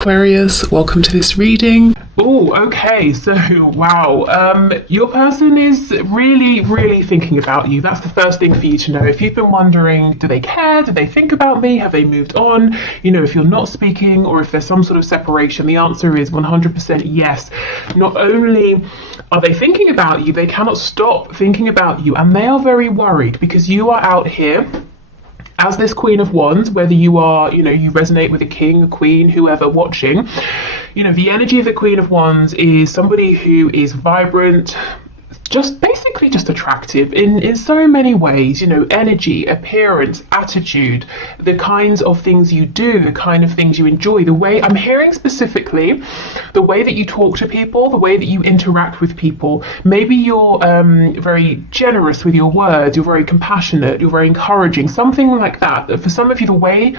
Aquarius, welcome to this reading. Oh, okay, so wow, your person is really thinking about you. That's the first thing for you to know. If you've been wondering, do they care? Do they think about me? Have they moved on? You know, if you're not speaking or if there's some sort of separation, the answer is 100% yes. Not only are they thinking about you, they cannot stop thinking about you, and they are very worried because you are out here as this Queen of Wands, whether you are, you resonate with a king, a queen, whoever watching, the energy of the Queen of Wands is somebody who is vibrant, basically attractive in so many ways, energy, appearance, attitude, the kinds of things you do, the kind of things you enjoy, the way I'm hearing specifically, the way that you talk to people, the way that you interact with people. Maybe you're very generous with your words, you're very compassionate, you're very encouraging, something like that. For some of you, the way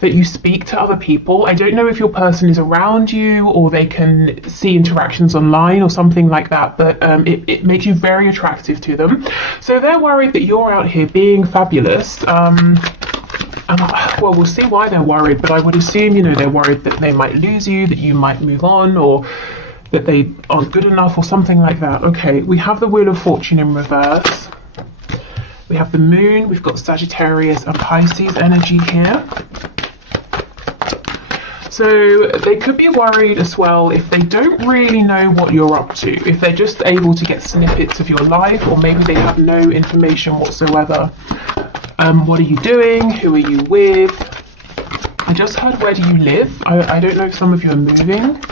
that you speak to other people, I don't know if your person is around you or they can see interactions online or something like that, but it makes you very attractive to them. So they're worried that you're out here being fabulous. And well, we'll see why they're worried, but I would assume, they're worried that they might lose you, that you might move on, or that they aren't good enough or something like that. Okay, we have the Wheel of Fortune in reverse. We have the Moon, we've got Sagittarius and Pisces energy here. So they could be worried as well if they don't really know what you're up to, if they're just able to get snippets of your life, or maybe they have no information whatsoever. What are you doing? Who are you with? I just heard, where do you live? I don't know if some of you are moving.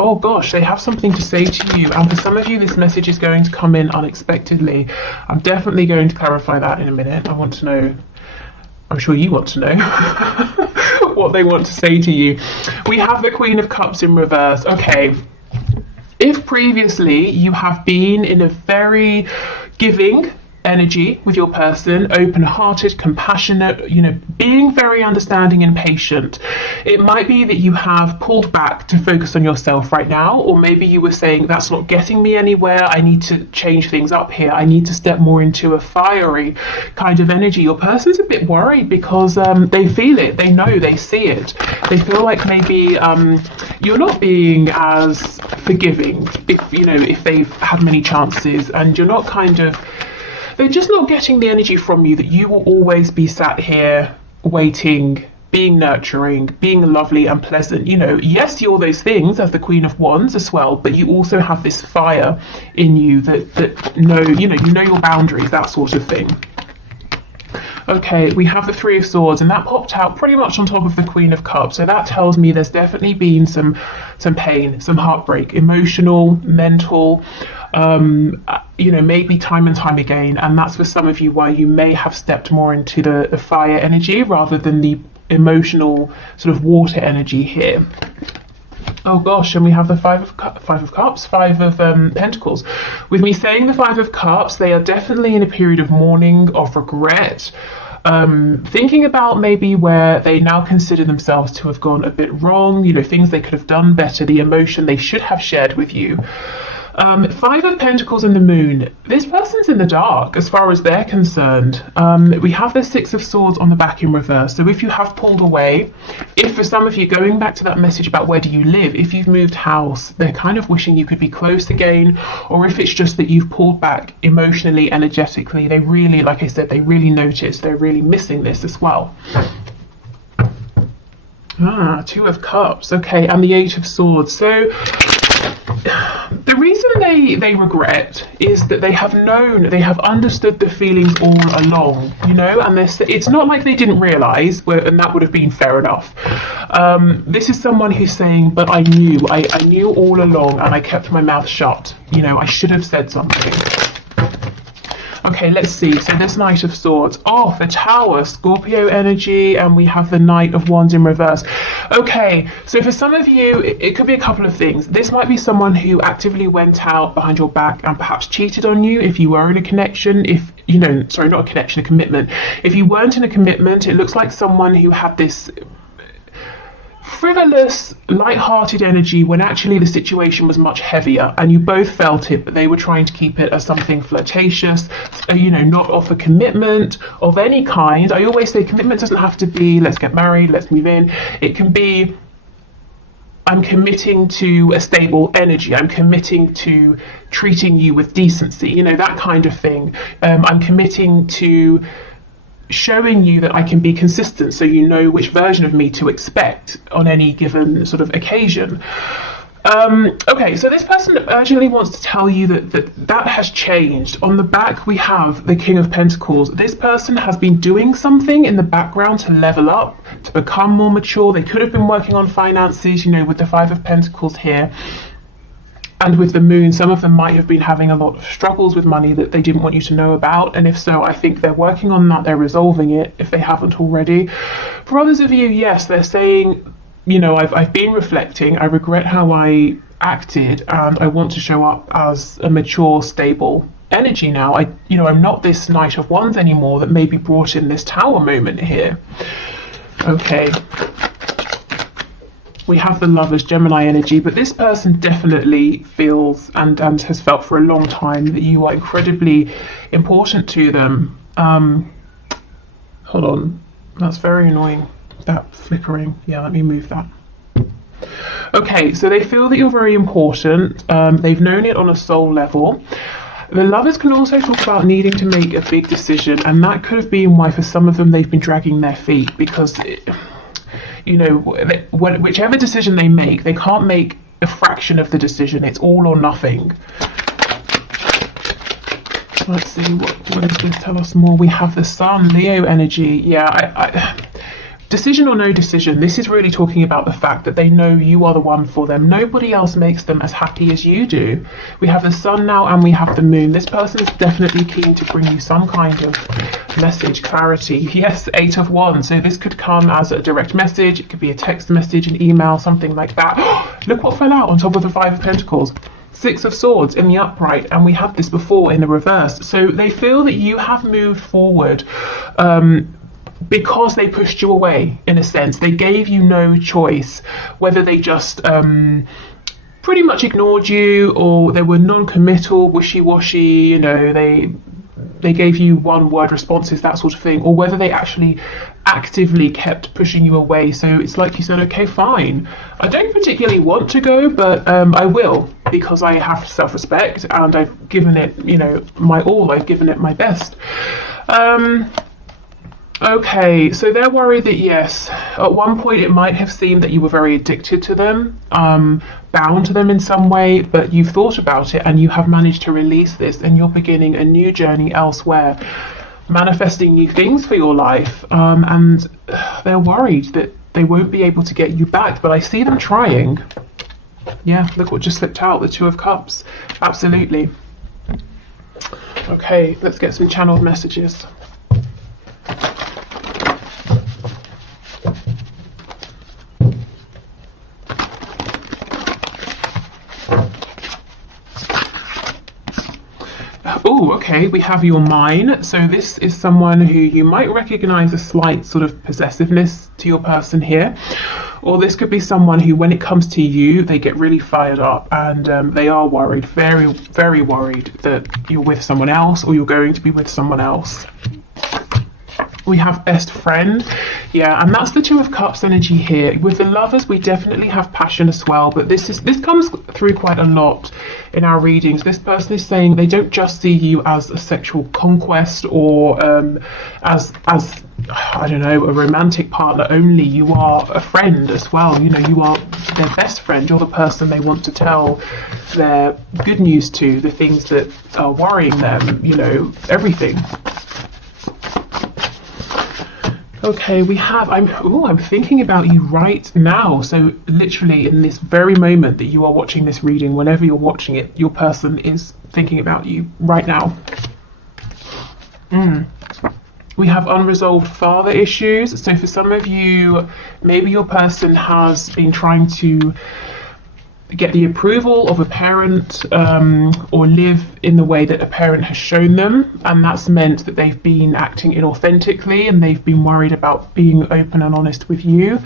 Oh gosh, they have something to say to you, and for some of you this message is going to come in unexpectedly. I'm definitely going to clarify that in a minute. I want to know, I'm sure you want to know what they want to say to you. We have the Queen of Cups in reverse. Okay, if previously you have been in a very giving energy with your person, open-hearted, compassionate, being very understanding and patient, it might be that you have pulled back to focus on yourself right now, or maybe you were saying, that's not getting me anywhere, I need to change things up here, I need to step more into a fiery kind of energy. Your person's a bit worried because they feel it, they know, they see it, they feel like maybe you're not being as forgiving if they've had many chances, and you're not they're just not getting the energy from you that you will always be sat here waiting, being nurturing, being lovely and pleasant. Yes, you're those things as the Queen of Wands as well, but you also have this fire in you that know your boundaries, that sort of thing. Okay, we have the Three of Swords, and that popped out pretty much on top of the Queen of Cups. So that tells me there's definitely been some pain, some heartbreak, emotional, mental, maybe time and time again. And that's for some of you why you may have stepped more into the fire energy rather than the emotional sort of water energy here. Oh gosh, and we have the Five of Cups, Five of Pentacles. With me saying the Five of Cups, they are definitely in a period of mourning, of regret, thinking about maybe where they now consider themselves to have gone a bit wrong, things they could have done better, the emotion they should have shared with you. Five of Pentacles and the Moon. This person's in the dark as far as they're concerned. We have the Six of Swords on the back in reverse. So if you have pulled away, if for some of you, going back to that message about where do you live, if you've moved house, they're kind of wishing you could be close again, or if it's just that you've pulled back emotionally, energetically, they really, like I said, they really notice, they're really missing this as well. Two of Cups, okay, and the Eight of Swords. So the reason they regret is that they have understood the feelings all along, and it's not like they didn't realise, and that would have been fair enough. This is someone who's saying, but I knew all along, and I kept my mouth shut. I should have said something. Okay, let's see. So this Knight of Swords. Oh, the Tower, Scorpio energy, and we have the Knight of Wands in reverse. Okay, so for some of you, it could be a couple of things. This might be someone who actively went out behind your back and perhaps cheated on you if you were in a connection, sorry, not a connection, a commitment. If you weren't in a commitment, it looks like someone who had this frivolous, light-hearted energy when actually the situation was much heavier, and you both felt it, but they were trying to keep it as something flirtatious, you know, not offer commitment of any kind. I always say commitment doesn't have to be let's get married, let's move in. It can be I'm committing to a stable energy. I'm committing to treating you with decency, you know, that kind of thing. I'm committing to showing you that I can be consistent, so you know which version of me to expect on any given sort of occasion. Okay, so this person urgently wants to tell you that has changed. On the back, we have the King of Pentacles. This person has been doing something in the background to level up, to become more mature. They could have been working on finances, you know, with the Five of Pentacles here. And with the Moon, some of them might have been having a lot of struggles with money that they didn't want you to know about. And if so, I think they're working on that. They're resolving it if they haven't already. For others of you, yes, they're saying, you know, I've been reflecting. I regret how I acted, and I want to show up as a mature, stable energy now. I'm not this Knight of Wands anymore that maybe brought in this Tower moment here. Okay. We have the Lovers, Gemini energy, but this person definitely feels and has felt for a long time that you are incredibly important to them. Hold on, that's very annoying, that flickering. Yeah, let me move that. Okay, so they feel that you're very important. They've known it on a soul level. The Lovers can also talk about needing to make a big decision, and that could have been why for some of them they've been dragging their feet, because you know, whichever decision they make, they can't make a fraction of the decision. It's all or nothing. Let's see, what does this tell us more? We have the Sun, Leo energy. Yeah, decision or no decision, this is really talking about the fact that they know you are the one for them. Nobody else makes them as happy as you do. We have the Sun now and we have the Moon. This person is definitely keen to bring you some kind of message, clarity. Yes, 8 of Wands. So this could come as a direct message. It could be a text message, an email, something like that. Look what fell out on top of the 5 of Pentacles. 6 of Swords in the upright, and we had this before in the reverse. So they feel that you have moved forward because they pushed you away, in a sense. They gave you no choice, whether they just pretty much ignored you, or they were non-committal, wishy-washy, you know, they gave you one-word responses, that sort of thing, or whether they actually actively kept pushing you away. So it's like you said, okay, fine, I don't particularly want to go, but I will, because I have self-respect and I've given it, you know, my all. I've given it my best. Okay, so they're worried that, yes, at one point it might have seemed that you were very addicted to them, bound to them in some way, but you've thought about it and you have managed to release this, and you're beginning a new journey elsewhere, manifesting new things for your life, and they're worried that they won't be able to get you back, but I see them trying. Yeah, look what just slipped out, the 2 of Cups. Absolutely. Okay, let's get some channeled messages. Oh, okay, we have your mine. So this is someone who you might recognize a slight sort of possessiveness to your person here. Or this could be someone who, when it comes to you, they get really fired up, and they are worried, very, very worried that you're with someone else or you're going to be with someone else. We have best friend. Yeah, and that's the 2 of Cups energy here. With the Lovers, we definitely have passion as well, but this comes through quite a lot in our readings. This person is saying they don't just see you as a sexual conquest or as I don't know, a romantic partner only. You are a friend as well. You know, you are their best friend. You're the person they want to tell their good news to, the things that are worrying them, you know, everything. Okay, we have, I'm thinking about you right now. So literally in this very moment that you are watching this reading, whenever you're watching it, your person is thinking about you right now. We have unresolved father issues. So for some of you, maybe your person has been trying to get the approval of a parent, or live in the way that a parent has shown them, and that's meant that they've been acting inauthentically and they've been worried about being open and honest with you.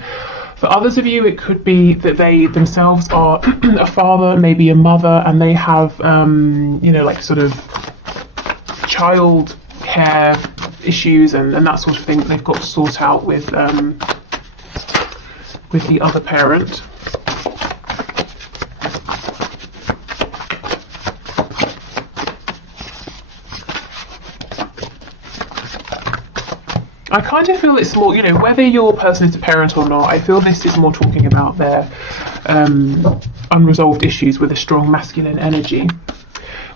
For others of you, it could be that they themselves are a father, maybe a mother, and they have, you know, like sort of child care issues and that sort of thing that they've got to sort out with the other parent. I kind of feel it's more, you know, whether your person is a parent or not, I feel this is more talking about their unresolved issues with a strong masculine energy.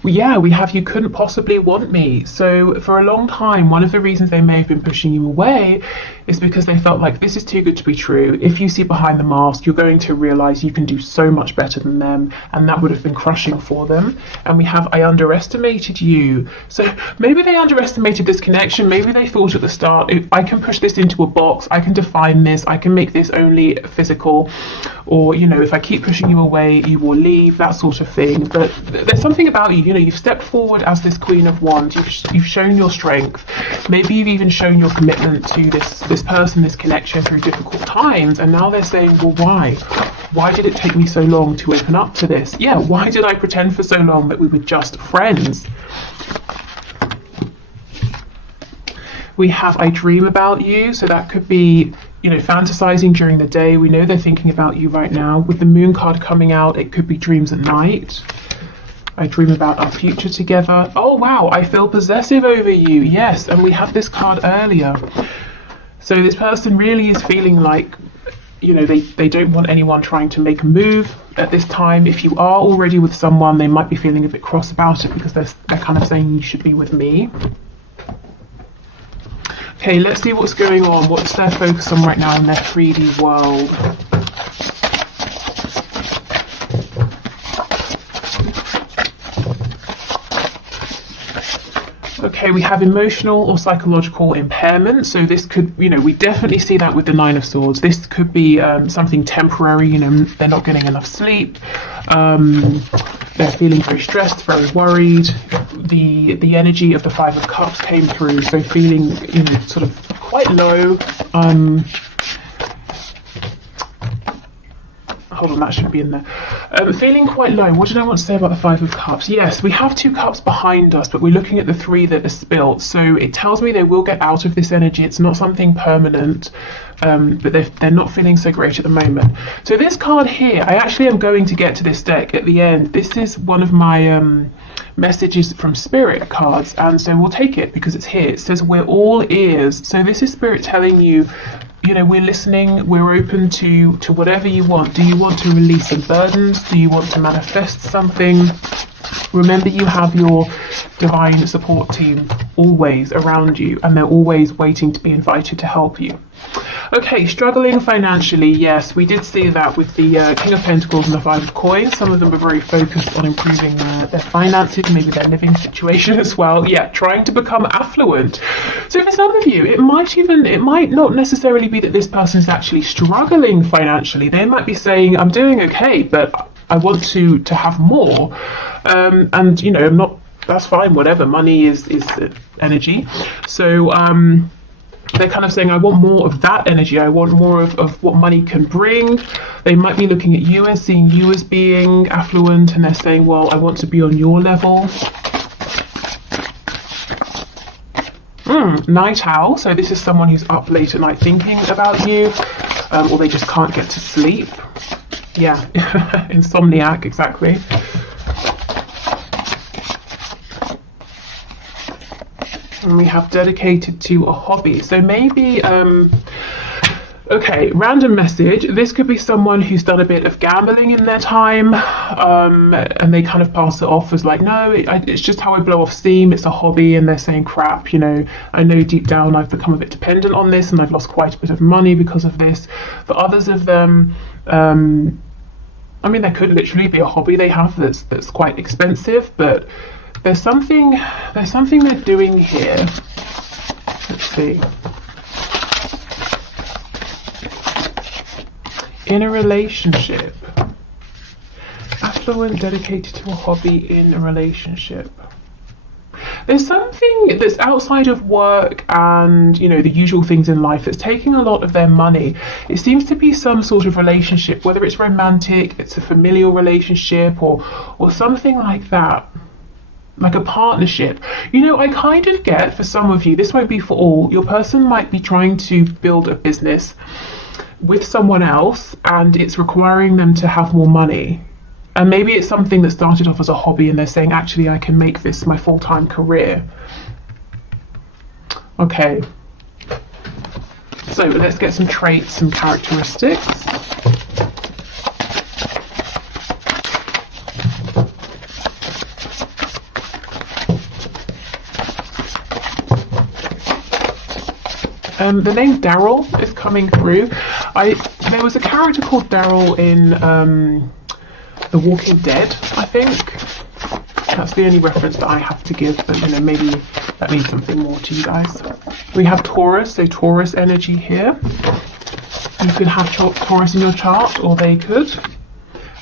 Well, yeah, we have "you couldn't possibly want me." So for a long time, one of the reasons they may have been pushing you away is because they felt like this is too good to be true. If you see behind the mask, you're going to realize you can do so much better than them, and that would have been crushing for them. And we have "I underestimated you." So maybe they underestimated this connection. Maybe they thought at the start, I can push this into a box, I can define this, I can make this only physical, or, you know, if I keep pushing you away, you will leave, that sort of thing. But there's something about you, you know, you've stepped forward as this Queen of Wands, you've shown your strength, maybe you've even shown your commitment to this person, this connection through difficult times, and now they're saying, well, why did it take me so long to open up to this? Yeah, why did I pretend for so long that we were just friends? We have "I dream about you," so that could be, you know, fantasizing during the day. We know they're thinking about you right now. With the Moon card coming out, it could be dreams at night. "I dream about our future together." Oh wow, "I feel possessive over you." Yes, and we had this card earlier. So this person really is feeling like, you know, they don't want anyone trying to make a move at this time. If you are already with someone, they might be feeling a bit cross about it because they're kind of saying, you should be with me. Okay, let's see what's going on. What's their focus on right now in their 3D world? Okay, we have emotional or psychological impairment. So this could, you know, we definitely see that with the Nine of Swords. This could be something temporary, you know, they're not getting enough sleep. They're feeling very stressed, very worried. The energy of the Five of Cups came through, so feeling, you know, sort of quite low. Hold on, that should be in there. Feeling quite low. What did I want to say about the Five of Cups? Yes, we have two cups behind us, but we're looking at the three that are spilt. So it tells me they will get out of this energy. It's not something permanent, but they're not feeling so great at the moment. So this card here, I actually am going to get to this deck at the end. This is one of my messages from Spirit cards, and so we'll take it because it's here. It says, "We're all ears." So this is Spirit telling you, you know, we're listening, we're open to whatever you want. Do you want to release some burdens? Do you want to manifest something? Remember, you have your divine support team always around you, and they're always waiting to be invited to help you. Okay, struggling financially. Yes, we did see that with the King of Pentacles and the Five of Coins. Some of them are very focused on improving their finances, maybe their living situation as well. Yeah, trying to become affluent. So for some of you, it might not necessarily be that this person is actually struggling financially. They might be saying, I'm doing okay, but I want to have more. And, you know, that's fine, whatever. Money is energy. So, they're kind of saying, I want more of that energy. I want more of what money can bring. They might be looking at you and seeing you as being affluent, and they're saying, well, I want to be on your level. Night owl. So this is someone who's up late at night thinking about you, or they just can't get to sleep. Yeah, insomniac, exactly. And we have dedicated to a hobby. So maybe, okay, random message. This could be someone who's done a bit of gambling in their time, and they kind of pass it off as like, no, it's just how I blow off steam. It's a hobby, and they're saying, crap, you know, I know deep down I've become a bit dependent on this, and I've lost quite a bit of money because of this. For others of them, I mean, there could literally be a hobby they have that's quite expensive, but there's something they're doing here. Let's see. In a relationship. Affluent, dedicated to a hobby in a relationship. There's some something that's outside of work and, you know, the usual things in life that's taking a lot of their money. It seems to be some sort of relationship, whether it's romantic, it's a familial relationship, or something like that. Like a partnership. You know, I kind of get, for some of you, this won't be for all, your person might be trying to build a business with someone else and it's requiring them to have more money. And maybe it's something that started off as a hobby and they're saying, actually, I can make this my full-time career. Okay. So let's get some traits, some characteristics. The name Daryl is coming through. There was a character called Daryl in The Walking Dead, I think. That's the only reference that I have to give, but you know, maybe that means something more to you guys. We have Taurus, so Taurus energy here. You could have Taurus in your chart, or they could.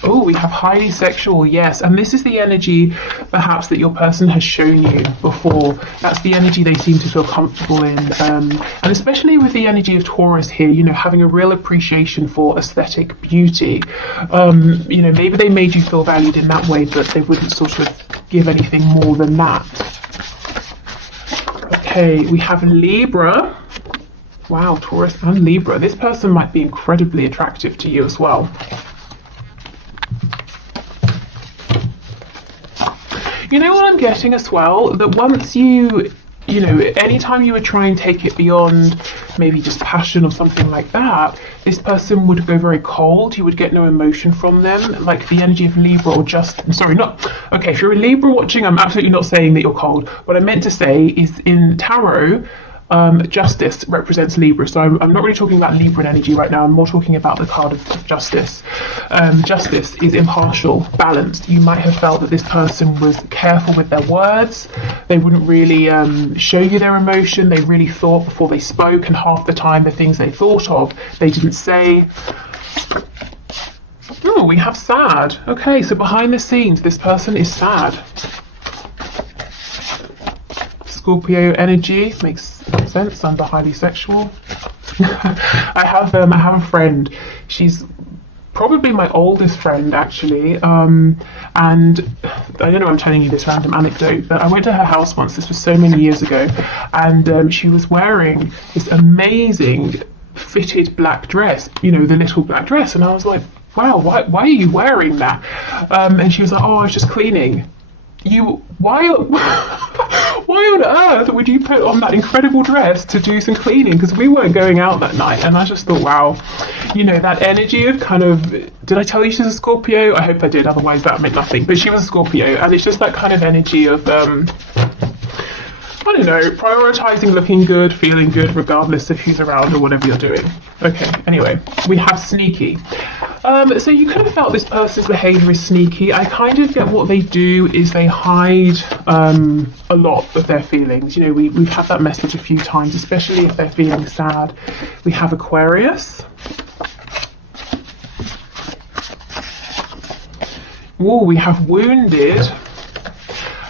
Oh, we have highly sexual, yes. And this is the energy, perhaps, that your person has shown you before. That's the energy they seem to feel comfortable in. And especially with the energy of Taurus here, you know, having a real appreciation for aesthetic beauty. You know, maybe they made you feel valued in that way, but they wouldn't sort of give anything more than that. Okay, we have Libra. Wow, Taurus and Libra. This person might be incredibly attractive to you as well. You know what I'm getting as well? That once you know, anytime you would try and take it beyond maybe just passion or something like that, this person would go very cold. You would get no emotion from them, like the energy of Libra or okay, if you're a Libra watching, I'm absolutely not saying that you're cold. What I meant to say is in tarot, justice represents Libra, so I'm not really talking about Libran energy right now. I'm more talking about the card of justice. Justice is impartial, balanced. You might have felt that this person was careful with their words. They wouldn't really show you their emotion. They really thought before they spoke, and half the time the things they thought of they didn't say. Oh, we have sad. Okay, so behind the scenes this person is sad. Scorpio energy makes sense under highly sexual. I have a friend. She's probably my oldest friend actually. And I don't know, I'm telling you this random anecdote, but I went to her house once. This was so many years ago, and she was wearing this amazing fitted black dress. You know, the little black dress, and I was like, wow, why are you wearing that? And she was like, oh, I was just cleaning. Why on earth would you put on that incredible dress to do some cleaning? Because we weren't going out that night, and I just thought, wow, you know, that energy of kind of, did I tell you she's a Scorpio? I hope I did, otherwise that meant nothing. But she was a Scorpio, and it's just that kind of energy of, I don't know, prioritizing looking good, feeling good, regardless of who's around or whatever you're doing. Okay, anyway, we have sneaky. So you could have felt this person's behavior is sneaky. I kind of get what they do is they hide a lot of their feelings. You know, we've had that message a few times, especially if they're feeling sad. We have Aquarius. Oh, we have wounded.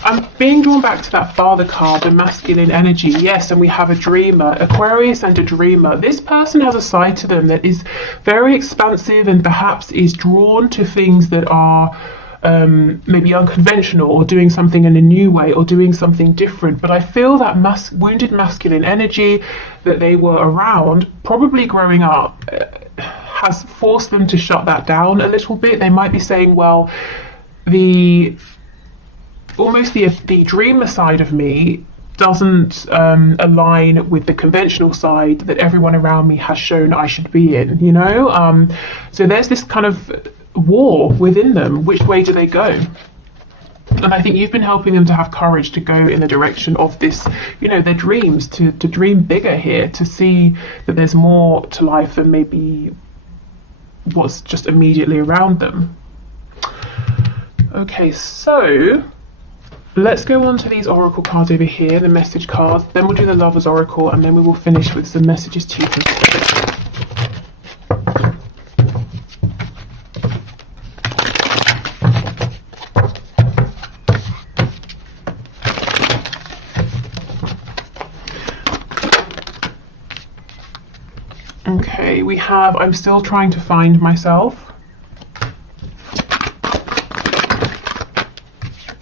I'm being drawn back to that father card, the masculine energy, yes, and we have a dreamer, Aquarius and a dreamer. This person has a side to them that is very expansive and perhaps is drawn to things that are maybe unconventional, or doing something in a new way, or doing something different. But I feel that wounded masculine energy that they were around, probably growing up, has forced them to shut that down a little bit. They might be saying, well, the dreamer side of me doesn't align with the conventional side that everyone around me has shown I should be in, you know? So there's this kind of war within them. Which way do they go? And I think you've been helping them to have courage to go in the direction of this, you know, their dreams, to dream bigger here, to see that there's more to life than maybe what's just immediately around them. Okay, so let's go on to these oracle cards over here, the message cards, then we'll do the Lover's Oracle, and then we will finish with some messages to you from Spirit. Okay, we have I'm still trying to find myself.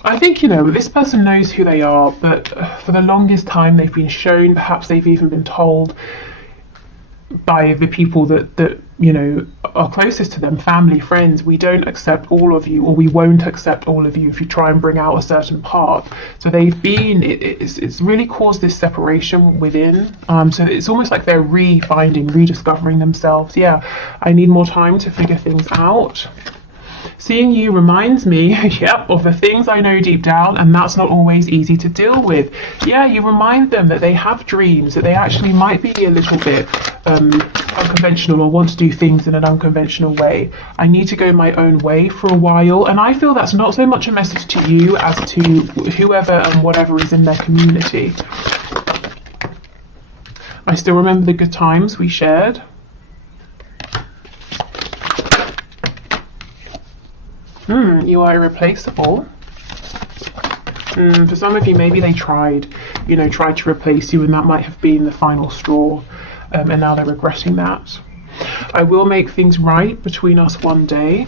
I think, you know, this person knows who they are, but for the longest time they've been shown, perhaps they've even been told by the people that you know are closest to them, family, friends, we don't accept all of you, or we won't accept all of you if you try and bring out a certain part. So they've been, it's really caused this separation within. So it's almost like they're refinding, rediscovering themselves. Yeah, I need more time to figure things out. Seeing you reminds me, yep, of the things I know deep down, and that's not always easy to deal with. Yeah, you remind them that they have dreams, that they actually might be a little bit unconventional or want to do things in an unconventional way. I need to go my own way for a while, and I feel that's not so much a message to you as to whoever and whatever is in their community. I still remember the good times we shared. You are irreplaceable. For some of you, maybe they tried to replace you, and that might have been the final straw, and now they're regretting that. I will make things right between us one day.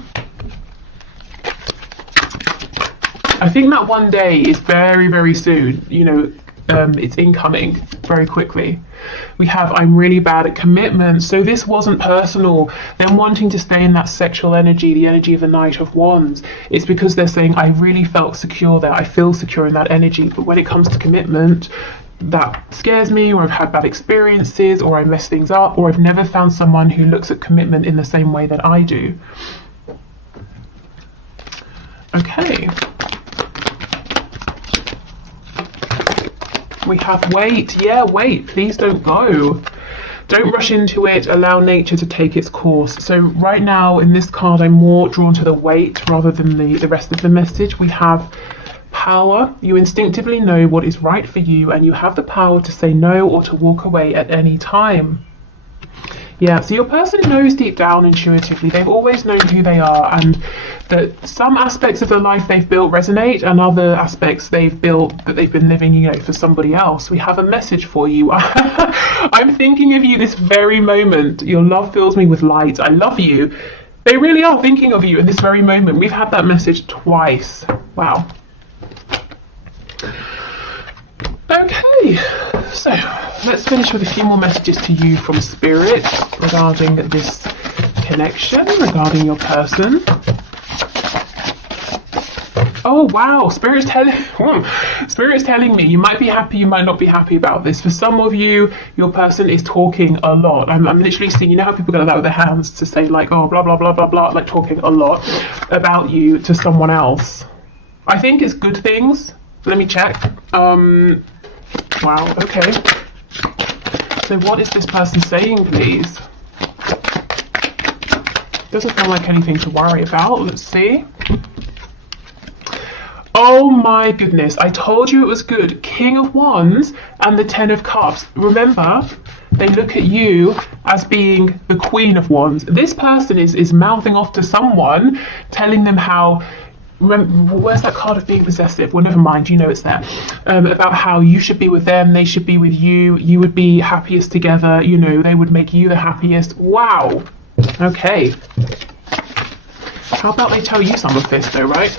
I think that one day is very, very soon. You know, it's incoming very quickly. We have I'm really bad at commitment. So this wasn't personal, them wanting to stay in that sexual energy, the energy of the Knight of Wands. It's because they're saying I really felt secure there, I feel secure in that energy, but when it comes to commitment, that scares me, or I've had bad experiences, or I mess things up, or I've never found someone who looks at commitment in the same way that I do. Okay. We have wait. Yeah, wait. Please don't go. Don't rush into it. Allow nature to take its course. So right now in this card, I'm more drawn to the wait rather than the rest of the message. We have power. You instinctively know what is right for you, and you have the power to say no or to walk away at any time. Yeah, so your person knows deep down intuitively, they've always known who they are, and that some aspects of the life they've built resonate, and other aspects they've built that they've been living, you know, for somebody else. We have a message for you. I'm thinking of you this very moment. Your love fills me with light. I love you. They really are thinking of you in this very moment. We've had that message twice. Wow. Okay, so let's finish with a few more messages to you from Spirit regarding this connection, regarding your person. Oh wow, Spirit's telling me you might be happy, you might not be happy about this. For some of you, your person is talking a lot. I'm literally seeing, you know how people go like that with their hands to say like, oh, blah, blah, blah, blah, blah, like talking a lot about you to someone else. I think it's good things. Let me check. Wow, okay. So what is this person saying, please? Doesn't sound like anything to worry about. Let's see. Oh my goodness, I told you it was good. King of Wands and the Ten of Cups. Remember, they look at you as being the Queen of Wands. This person is mouthing off to someone, telling them how, remember, where's that card of being possessive? Well, never mind, you know it's there. About how you should be with them, they should be with you, you would be happiest together, you know, they would make you the happiest. Wow. Okay. How about they tell you some of this though, right?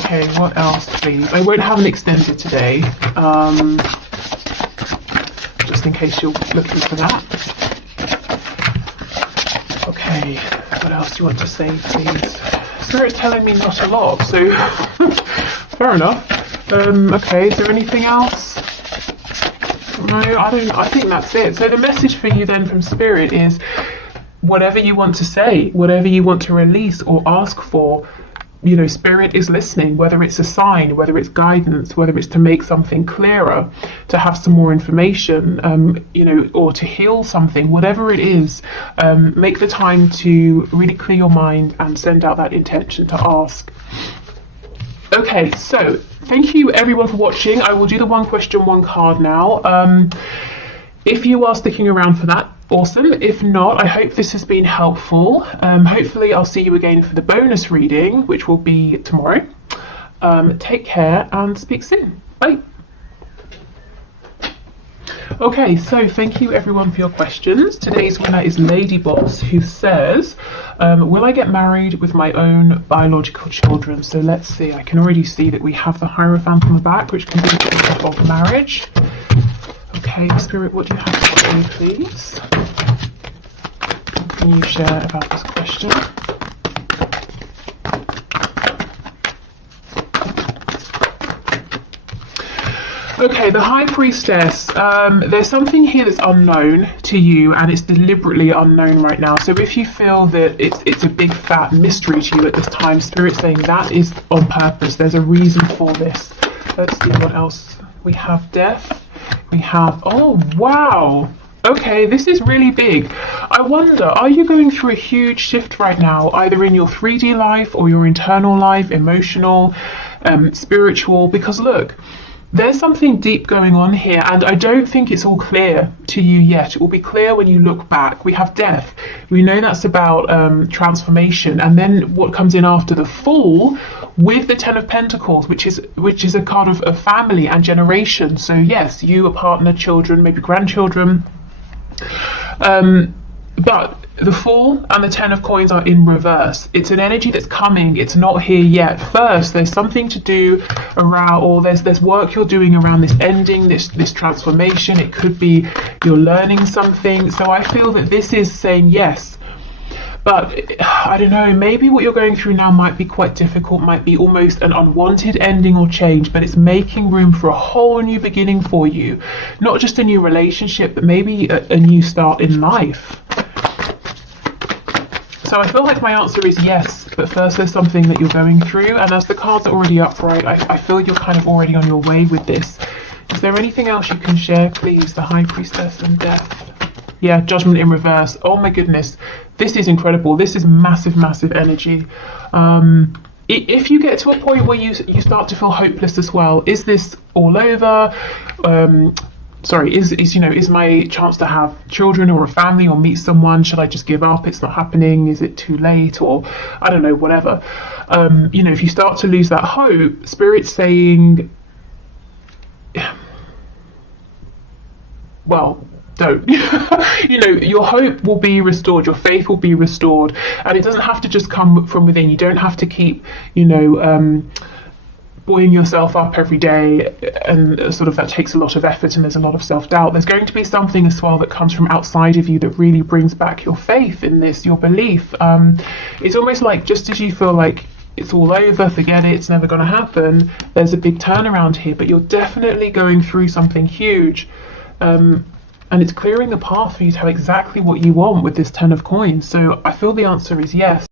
Okay, what else, please? I won't have an extended today, just in case you're looking for that. Okay, what else do you want to say, please? Spirit's telling me not a lot, so fair enough. Okay, is there anything else? No, I think that's it. So the message for you then from Spirit is whatever you want to say, whatever you want to release or ask for, you know, Spirit is listening, whether it's a sign, whether it's guidance, whether it's to make something clearer, to have some more information, you know, or to heal something, whatever it is, make the time to really clear your mind and send out that intention to ask. Okay, so thank you everyone for watching. I will do the one question, one card now. If you are sticking around for that, awesome. If not, I hope this has been helpful. Hopefully I'll see you again for the bonus reading, which will be tomorrow. Take care and speak soon. Bye. Okay, so thank you everyone for your questions. Today's winner is Lady Boss, who says, will I get married with my own biological children? So let's see, I can already see that we have the Hierophant on the back, which can be a picture of marriage. Okay, Spirit, what do you have to say, please? What can you share about this question? Okay, the High Priestess, there's something here that's unknown to you, and it's deliberately unknown right now. So if you feel that it's a big fat mystery to you at this time, Spirit's saying that is on purpose. There's a reason for this. Let's see what else we have. Death. We have, oh wow. Okay, this is really big. I wonder, are you going through a huge shift right now, either in your 3D life or your internal life, emotional, spiritual? Because look, there's something deep going on here, and I don't think it's all clear to you yet. It will be clear when you look back. We have death. We know that's about transformation, and then what comes in after the Fool with the Ten of Pentacles, which is a card of family and generation. So yes, you, a partner, children, maybe grandchildren. But the Fool and the Ten of Coins are in reverse. It's an energy that's coming. It's not here yet. First, there's something to do around, or there's work you're doing around this ending, this transformation. It could be you're learning something. So I feel that this is saying yes. But I don't know, maybe what you're going through now might be quite difficult, might be almost an unwanted ending or change, but it's making room for a whole new beginning for you. Not just a new relationship, but maybe a new start in life. So I feel like my answer is yes, but first there's something that you're going through, and as the cards are already upright, I feel you're kind of already on your way with this. Is there anything else you can share, please? The High Priestess and Death. Yeah, Judgment in reverse. Oh my goodness, this is incredible. This is massive, massive energy. If you get to a point where you start to feel hopeless as well, is this all over? Sorry, is my chance to have children or a family or meet someone, should I just give up? It's not happening. Is it too late? Or I don't know, whatever. If you start to lose that hope, Spirit's saying, well, don't. Your hope will be restored, your faith will be restored, and it doesn't have to just come from within. You don't have to keep, buoying yourself up every day, and sort of that takes a lot of effort, and there's a lot of self-doubt. There's going to be something as well that comes from outside of you that really brings back your faith in this, your belief. It's almost like, just as you feel like it's all over, forget it, it's never going to happen, there's a big turnaround here, but you're definitely going through something huge. And it's clearing the path for you to have exactly what you want with this Ten of Coins. So I feel the answer is yes.